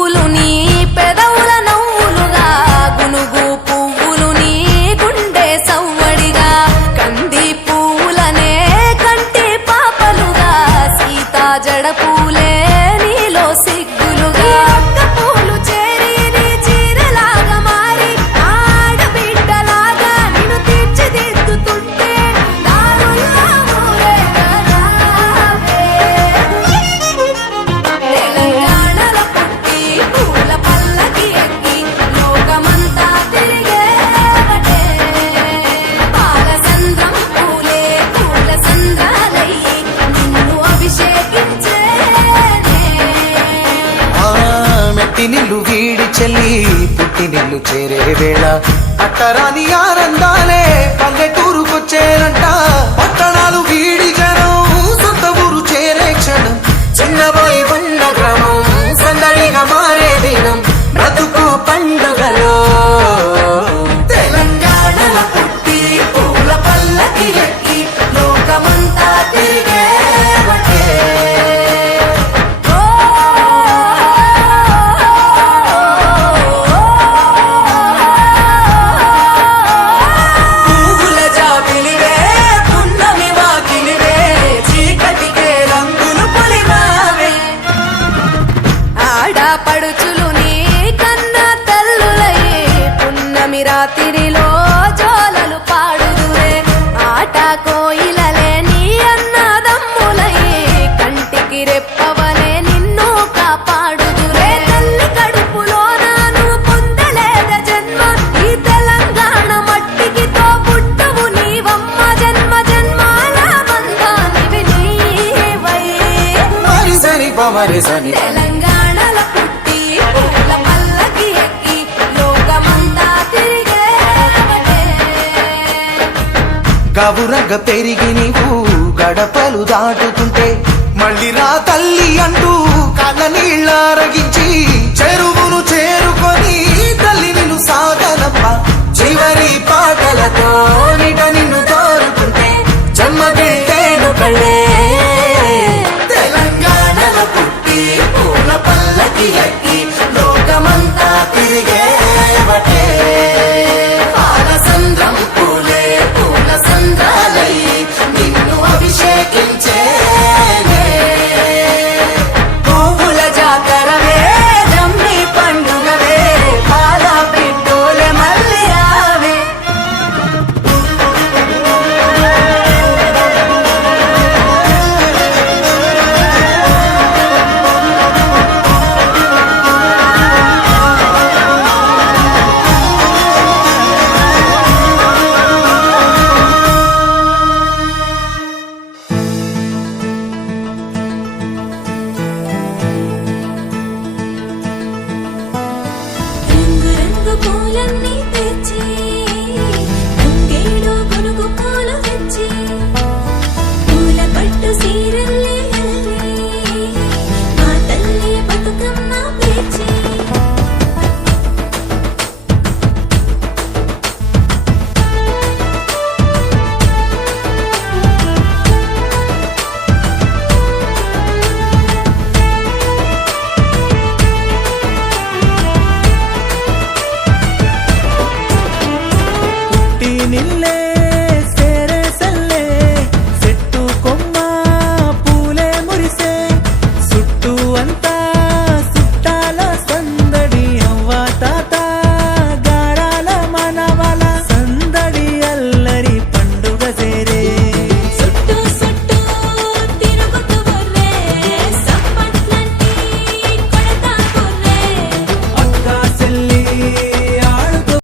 పువ్వులు నీ పెదవుల నవ్వులుగా గునుగు పువ్వులు నీ గుండె సవ్వడిగా కంది పువ్వులనే కంటి పాపలుగా సీతా జడ పూలే నీలో సిగ్గులుగా ఒక్క పూలు చేరి నీ చీరలాగా మారి ఆడబిడ్డలాగా నిన్ను తీర్చిదిద్దుతుంటే దారుల్లో ఊరేగారావే. తెలంగాణలో పుట్టి పూల పల్లకి ఎక్కి లోకమంతా తిరిగేవటే పాలసంద్రం పూలే పూల సంద్రాలయ్యి నిన్ను అభిషేకించేనే. మెట్టి నిల్లు వీడి చెల్లి పుట్టి నిల్లు చేరే వేళ అట్టరాని ఆనందాలే పల్లెటూరుకొచ్చేనంట పట్టణాలు వీడి జనం సొంత ఊరు చేరే క్షణం చిన్నబోయి ఉన్న గ్రామం సందడిగా మారే దినం బ్రతుకు పండుగలో తెలంగాణలో పుట్టి పూల పల్లకి ఎక్కి లోకమంతా తిరిగేవటే. పువ్వుల జాబిలివే పున్నమి వాకిలివే చీకటికే రంగులు పొలిమావే ఆడపడుచులు నీ కన్న తల్లులయ్యే పున్నమి రాత్రిలో జోలలు పాడుదురే ఆట కోయిలలే నీ అన్నదమ్ములయ్యే కంటికి రెప్పవలే నిన్ను కాపాడుదురే తల్లి కడుపులో నాను పొందలేద జన్మ ఈ తెలంగాణ మట్టికి తో పుట్టవు నీవమ్మ జన్మ జన్మాల బంధానివి నీవై. మరి సరి పమరి సని తెలంగాణలో పుట్టి పూల పల్లకి ఎక్కి లోకమంతా తిరిగేవటే. గవురగ పెరిగి నీవు గడపలు దాటుతుంటే మళ్ళీ రా తల్లి అంటూ కళ్ళ నీళ్ళ రగించి చెరు